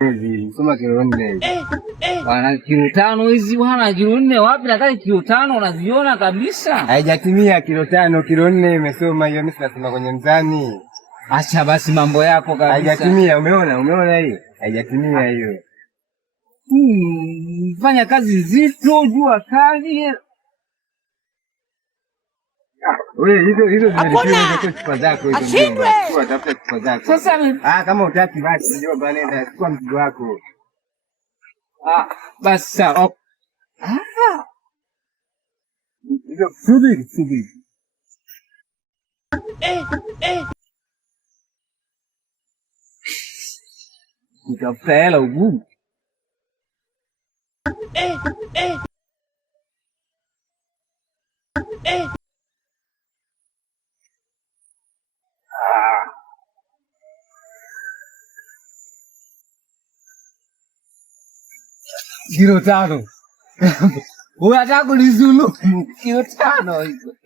Soma kilo 4. Bwana kilo 5 hizi bwana, kilo 4 wapi? Nataka kilo 5 unaziona kabisa. Haijatimia kilo 5, kilo 4 imesoma hiyo, mimi nasema kwenye mzani. Acha basi mambo yako kabisa. Haijatimia, umeona hiyo? Haijatimia hiyo. Fanya kazi nzito, jua kali. Wewe hizo zile chupa zako hizo. Ashindwe. Tafuta chupa zako. Sasa kama utaki basi ndio bwana, nenda chukua mzigo wako. Basi sawa. Hizo subiri. Utafuta hela ugumu. Kilo 5. Unataka kunizulumu? Kilo 5 hizo.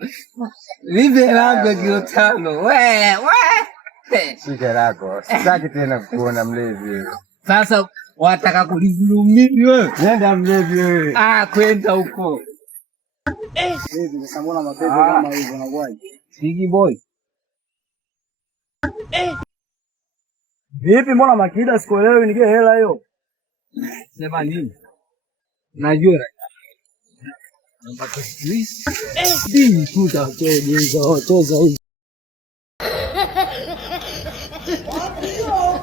Vipi labda kilo 5? We. Shika lako. Sitaki tena kuona mlevi. Sasa wataka kunizulumu wewe? Nenda mlevi wewe. Kwenda huko. Hivi sambona mapepe kama hivyo na kwaje? Sigi boy. Vipi mbona makida sikuelewi, nige hela hiyo? Sema nini? Najua. Mpaka street. Dini tu ta toza